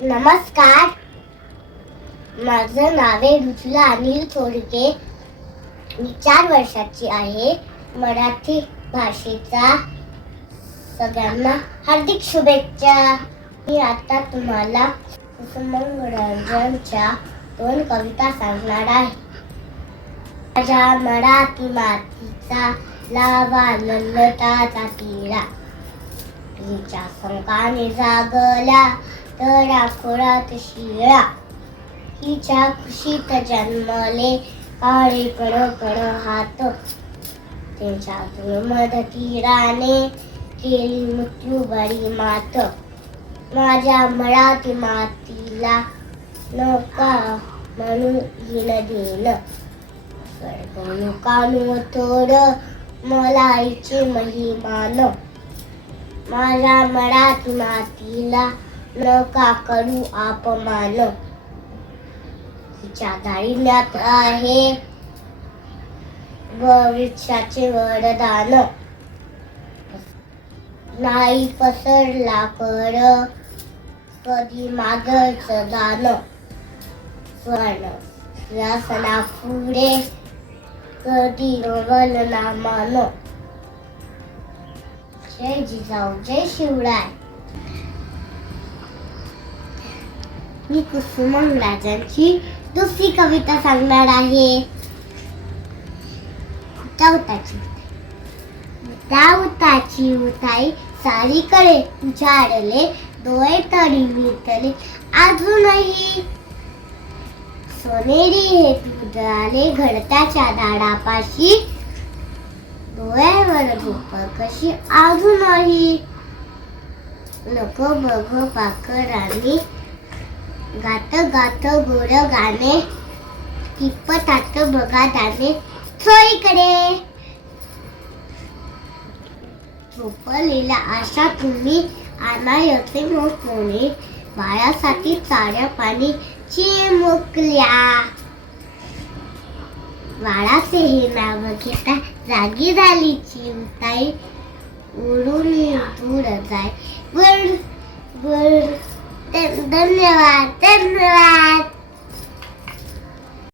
नमस्कार. माझं नाव आहे रुचला अनिल थोडके मी चार वर्षाची आहे. मराठी भाषेचा सगळ्यांना हार्दिक शुभेच्छा. मी आता तुम्हाला कुसुमंगराजांच्या दोन कविता सांगणार आहे. माझ्या मराठी मातीचा लावा लल्लटाचा तिरा तिच्या संकाने जागला तर खोळात शिळा हिच्या खुशीत जन्मले काळे कड कड हात. त्यांच्या मदतीराने केली मृत्यू बरी मात. माझ्या मराठी मातीला नका म्हणून हिन देण. कानू थोड मला आईचे महिमान माझ्या मळात मातीला न का करू अपमान. तिच्या दारिण्यात आहे. वृक्षाचे वरदान. नाही पसरला कर कधी मागच दान स्वर्ण व्यासना पुढे. कधी रंगल ना मान जय जिजाऊ जय शिवराय. मी कुसुमन राजांची दुसरी कविता सांगणार आहे. उताची उताची उताई सारीकडे झाडले डोळे तरी मिळतले अजूनही. सोनेरी हे तुझाले घडताच्या दाडापाशी डोळ्यावर झोप कशी अजूनही. नको बघ पाखरांनी गात गात गोड गाणे. किपतात बघा दाणे. सोईकडे झोपलेला आशा तुम्ही असे मग कोणी बाळासाठी चाऱ्या पाणी चिमुकल्या. बाळाचे हे नाव घेता जागी झाली चिमताई. उडून दूर जाय. वर वर. धन्यवाद धन्यवाद.